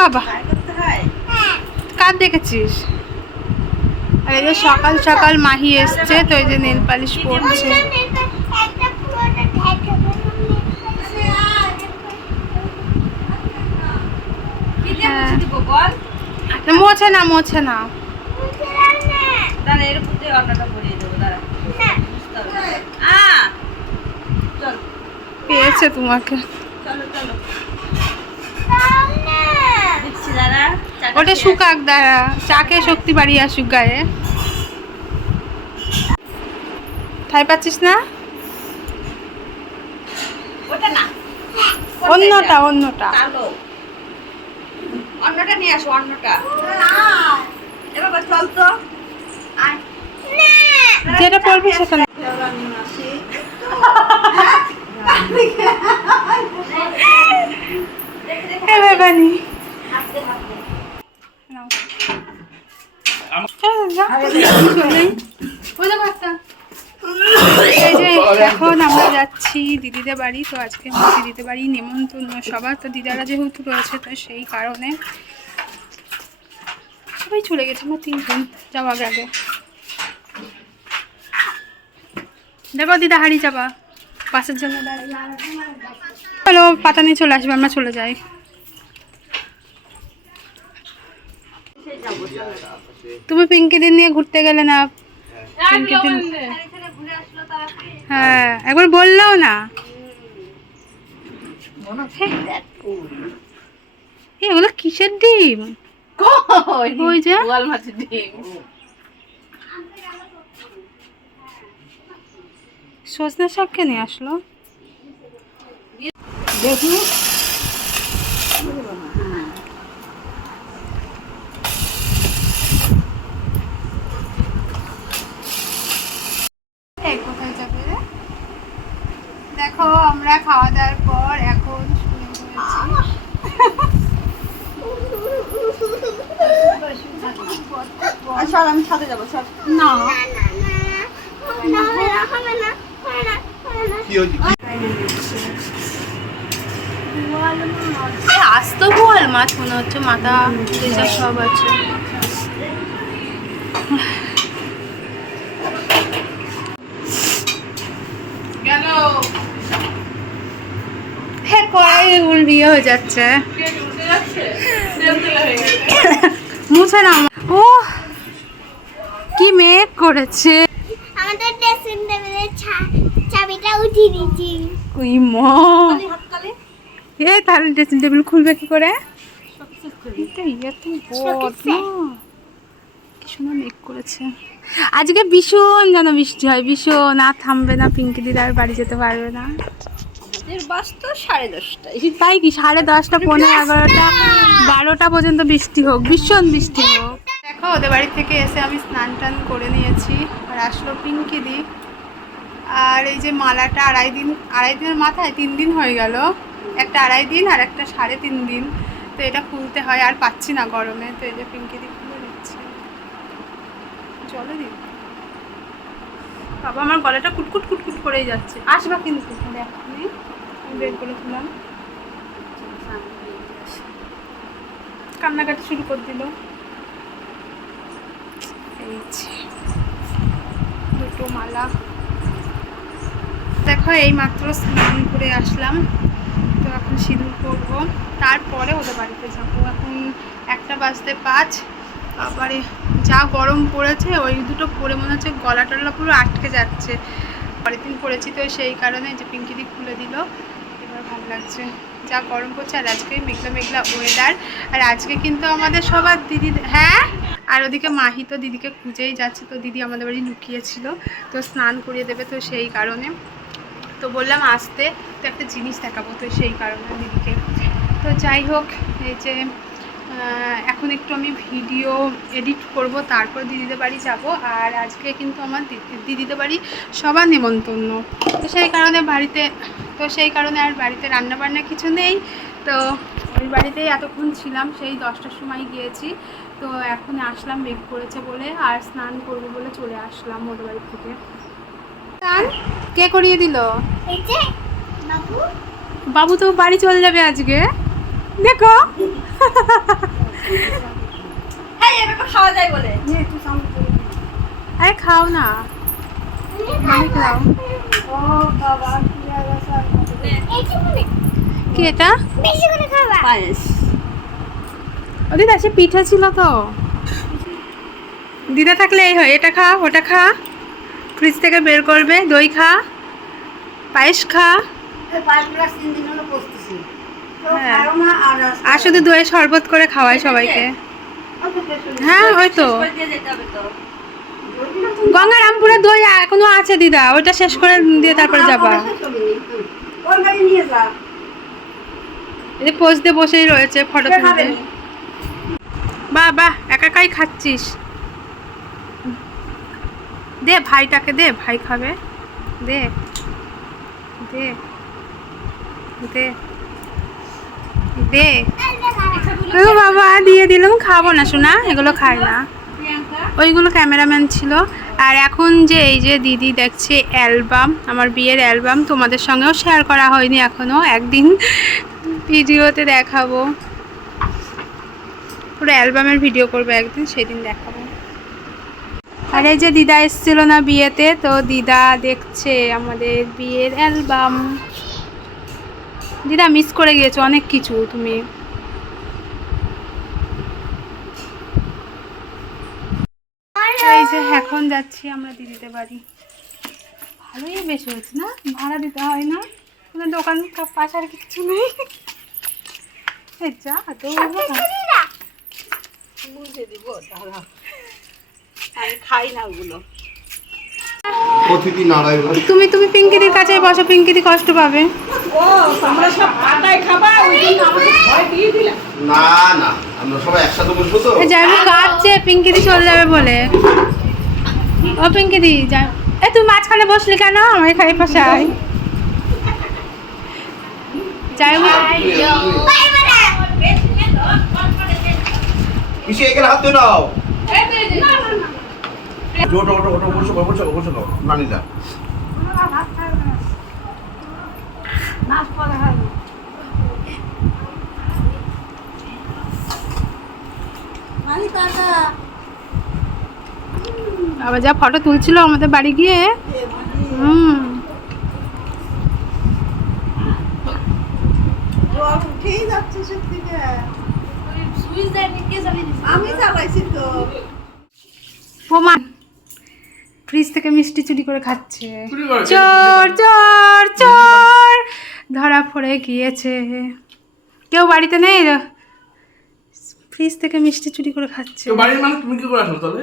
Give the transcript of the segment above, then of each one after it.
বাবা। কার দেখেছিস? আর এই যে সকাল সকাল মাহি এসছে তো এই যে নেল পালিশ পরছে। হ্যাঁ। মোছে না মোছে না। পেয়েছে তোমাকে। চলো চলো দিচ্ছি দাঁড়া চাটা ওটা শুকাক দ্বারা। চাকে শক্তি বাড়িয়ে আসুক গায়ে। ঠাই পাচ্ছিস না? অন্যটা অন্যটা। অন্যটা নিয়ে আসো অন্যটা। এবার চল তো। যেটা পড়বি সেটা এবার আমি এখন আমরা যাচ্ছি দিদিদের বাড়ি তো আজকে দিদিদের বাড়ি নেমন্তন্ন সবার তো দিদারা যেহেতু রয়েছে তো সেই কারণে সবাই চলে গেছে আমার তিনজন যাওয়া আগে। দেখো দিদা হাড়ি যাবা বাসের জন্য চলো পাতা নিয়ে চলে আসবে, আমরা চলে যাই। তুমি পিঙ্কি দিন নিয়ে ঘুরতে গেলে না? তাড়াতাড়ি হ্যাঁ একবার বললাও না। এগুলো কিসের ডিম? ওই যে? সজনে শাক নিয়ে আসলো? দেখি এই কোথায় যাবে রে? দেখো আমরা খাওয়া দাওয়ার পর এখন শুয়ে পড়েছি চল আমি সাথে যাব চল না কি হয়েছে এ, আস্ত বোয়াল মাছ মনে হচ্ছে মাথা সব আছে। হ্যাঁ কড়াই হয়ে যাচ্ছে। মুছে না ও কি মেঘ করেছে। আমাদের ড্রেসিং টেবিলের চাবিটা উঠিয়ে দিয়েছি। ওই মা। এ তাহলে ড্রেসিং টেবিল খুলবে কি করে? ইয়ে করেছে। আজকে ভীষণ যেন বৃষ্টি হয় ভীষণ। আর থামবে না পিঙ্কি দিদা আর বাড়ি যেতে পারবে না। এর বাস তো সাড়ে দশটায়। তাই কি সাড়ে দশটা পনেরো এগারোটা বারোটা পর্যন্ত বৃষ্টি হোক ভীষণ বৃষ্টি হোক। দেখো ওদের বাড়ি থেকে এসে আমি স্নান টান করে নিয়েছি আর আসলো পিঙ্কি দি। আর এই যে মালাটা আড়াই দিন আড়াই দিনের মাথায় তিন দিন হয়ে গেল। একটা আড়াই দিন আর একটা সাড়ে তিন দিন। তো এটা খুলতে হয়, আর পাচ্ছি না গরমে। তো এই যে পিঙ্কি দি খুলে দিচ্ছে চলো দি বাবা, আমার গলাটা কুটকুট কুটকুট করেই যাচ্ছে। আসবা কিন্তু এখনই। আমি বের করে দিলাম কান্নাকাটি শুরু করে দিল। এই দুটো মালা। দেখো এই মাত্র স্নান করে আসলাম। তো এখন সিঁদুর করব তারপরে ওদের বাড়িতে যাব। এখন একটা বাজতে পাঁচ। তারপরে যা গরম পড়েছে, ওই দুটো পরে মনে হচ্ছে গলা টলা পুরো আটকে যাচ্ছে। পরের দিন পড়েছি তো সেই কারণে যে পিঙ্কিদি খুলে দিল। এবার ভালো লাগছে। যা গরম পড়ছে, আর আজকে মেঘলা মেঘলা ওয়েদার আর আজকে কিন্তু আমাদের সবার দিদি হ্যাঁ? আর ওদিকে মাহি তো দিদিকে খুঁজেই যাচ্ছে। তো দিদি আমাদের বাড়ি লুকিয়েছিল। তো স্নান করিয়ে দেবে তো সেই কারণে। তো বললাম আসতে, তো একটা জিনিস দেখাবো তো সেই কারণে দিদিকে। তো যাই হোক, এই যে এখন একটু আমি ভিডিও এডিট করব, তারপর দিদিদের বাড়ি যাব। আর আজকে কিন্তু আমার দিদি- দিদিদের বাড়ি সবার নেমন্তন্ন তো সেই কারণে বাড়িতে, তো সেই কারণে আর বাড়িতে রান্না বান্না কিছু নেই। তো ওই বাড়িতেই এতক্ষণ ছিলাম, সেই দশটার সময় গিয়েছি। তো এখন আসলাম বেগ করেছে বলে, আর স্নান করব বলে চলে আসলাম ওদের বাড়ি থেকে। স্নান কে করিয়ে দিল? বাবু। তো বাড়ি চলে যাবে আজকে। দেখো। হ্যাঁ খাওয়া যায় বলে। আরে খাও না। আমি খাও। কি এটা? পায়েস। ও দিদা সে পিঠা ছিল তো। দিদা থাকলে এই হয় এটা খা ওটা খা। ফ্রিজ থেকে বের করবে দই খা পায়েস খা। হ্যাঁ। আর শুধু দই শরবত করে খাওয়ায় সবাইকে। হ্যাঁ ওই তো। শেষ করে দিয়ে যেতে হবে তো। গঙ্গারামপুরে দই এখনও আছে দিদা ওইটা শেষ করে দিয়ে তারপরে যাবা। এই পোজ দিয়ে বসেই রয়েছে ফটো তুলতে। বাহ বাহ একা একাই খাচ্ছিস। দে ভাইটাকে, দে, ভাই খাবে। দে দে দে দে। ও বাবা, দিয়ে দিলাম, খাব না শোনা এগুলো খায় না। ওইগুলো ক্যামেরাম্যান ছিল। আর এখন যে এই যে দিদি দেখছে অ্যালবাম, আমার বিয়ের অ্যালবাম, তোমাদের সঙ্গেও শেয়ার করা হয়নি এখনও একদিন ভিডিওতে দেখাবো। পুরো অ্যালবামের ভিডিও করব একদিন, সেদিন দেখাবো। আর এই যে দিদা এসেছিল না বিয়েতে তো দিদা দেখছে আমাদের বিয়ের অ্যালবাম। দিদা মিস করে গিয়েছো অনেক কিছু তুমি। এই যে এখন যাচ্ছি আমরা দিদিদের বাড়ি। ভালোই বেশ হয়েছে না? ভাড়া দিতে হয় না? কোনো দোকান কা- পাশে আর কিছু নেই। যা তো বুঝে দিব দাঁড়া। আমি খাই না ওগুলো। অতিথি নারায়ণ তুমি তুমি পিঙ্কিদির কাছে বসো পিঙ্কিদি কষ্ট পাবে। ও তোমরা সব পাতায় খাবা ওই জন্য আমাকে ভয় দিয়ে দিলা। না না আমরা সবাই একসাথে বসবো তো। এ যাইবো পিঙ্কিদি চলে যাবে বলে। ও পিঙ্কিদি যা এ তুই মাঝখানে বসলি কেন? আমার খাই পাশে আয়। যাইবো পিসি এখানে হাত ধরে নাও। ওটো ওটো ওটো বসো বসো বসো নাও নানিদা আবার যা ফটো তুলছিল আমাদের বাড়ি গিয়ে হুম আমি চালাইছি তো। বোমা ফ্রিজ থেকে মিষ্টি চুরি করে খাচ্ছে। চোর চোর চোর ধরা পড়ে গিয়েছে। কেউ বাড়িতে নেই? ফ্রিজ থেকে মিষ্টি চুরি করে খাচ্ছে। বাড়ির মানুষ তুমি কি করে আসলো তাহলে?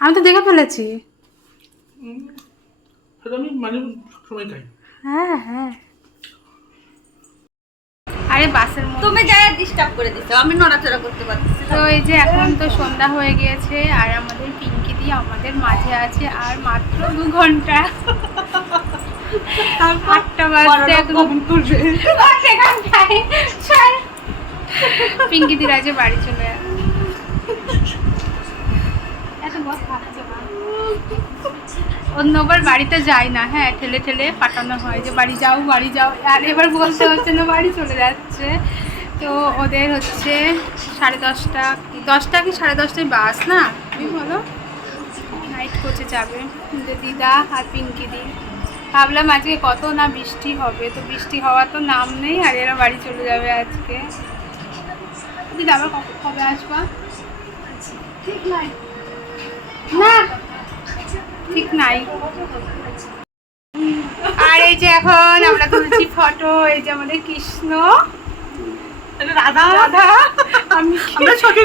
আমি তো দেখে ফেলেছি। আমি মাঝে সময় খাই। হ্যাঁ হ্যাঁ। আরে বাসের তুমি যাই ডিস্টার্ব করে দিছো আমি নড়াচড়া করতে পারছি তো এই যে এখন তো সন্ধ্যা হয়ে গিয়েছে আর আমাদের পিঙ্কি দি আমাদের মাঝে আছে আর মাত্র দু ঘণ্টা। আটটা বাজতে এখন সেখানটায় পিঙ্কি দির বাড়ি চলে অন্যবার বাড়িতে যায় না হ্যাঁ ঠেলে ঠেলে পাঠানো হয় যে বাড়ি যাও বাড়ি যাও। আর এবার বলতে হচ্ছে না বাড়ি চলে যাচ্ছে। তো ওদের হচ্ছে সাড়ে দশটা দশটা কি সাড়ে দশটায় বাস না? তুমি বলো। নাইট কোচে যাবে। দিদা আর পিঙ্কি দি ভাবলাম আজকে কত না বৃষ্টি হবে। তো বৃষ্টি হওয়ার তো নাম নেই আর এরা বাড়ি চলে যাবে আজকে। দিদা আবার কবে আসবা? ঠিক নাই। না ঠিক নাই। আর এই যে এখন আমরা তুলছি ফটো এই যে আমাদের কৃষ্ণ। রাধা? রাধা আমি আমরা সখী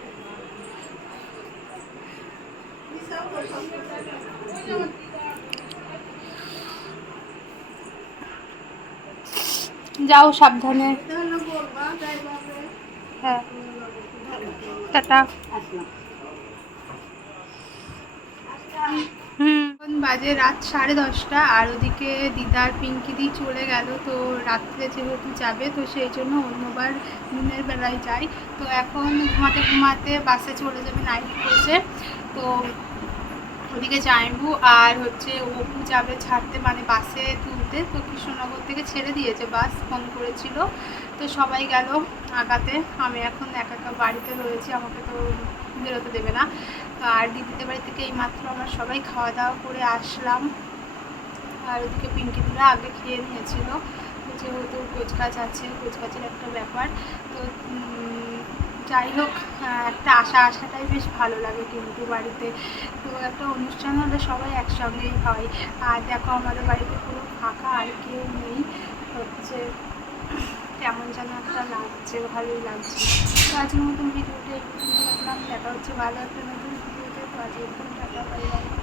যাও সাবধানে। হ্যাঁ। টাটা। হুম। বাজে রাত সাড়ে দশটা, আর ওদিকে দিদার পিঙ্কি দি চলে গেল, তো রাত্রে যেহেতু যাবে, তো সেই জন্য অন্যবার দিনের বেলায় যাই। তো এখন ঘুমাতে ঘুমাতে বাসে চলে যাবে নাইট কোচে তো ওদিকে জাইবু আর হচ্ছে অপু যাবে ছাড়তে মানে বাসে তুলতে, তো কৃষ্ণনগর থেকে ছেড়ে দিয়েছে বাস, ফোন করেছিল। তো সবাই গেল আগাতে। আমি এখন একা একা বাড়িতে রয়েছি, আমাকে তো বেরোতে দেবে না। আর দিদিদের বাড়ি থেকে এইমাত্র আমরা সবাই খাওয়া দাওয়া করে আসলাম। আর ওদিকে পিঙ্কি দিদা আগে খেয়ে নিয়েছিল। যেহেতু কোচকাচ আছে, কোচকাচের একটা ব্যাপার। তো যাই হোক একটা আশা আসাটাই বেশ ভালো লাগে কিন্তু বাড়িতে। তো একটা অনুষ্ঠান হলে সবাই একসঙ্গেই হয়। আর দেখো, আমাদের বাড়িতে পুরো ফাঁকা আর কেউ নেই। হচ্ছে কেমন যেন একটা লাগছে, ভালোই লাগছে। তো আজকের মতন ভিডিওটা এই পর্যন্ত দেখা হচ্ছে ভালো একটা নতুন ভিডিওতে। তো আজকে একদম বাই বাই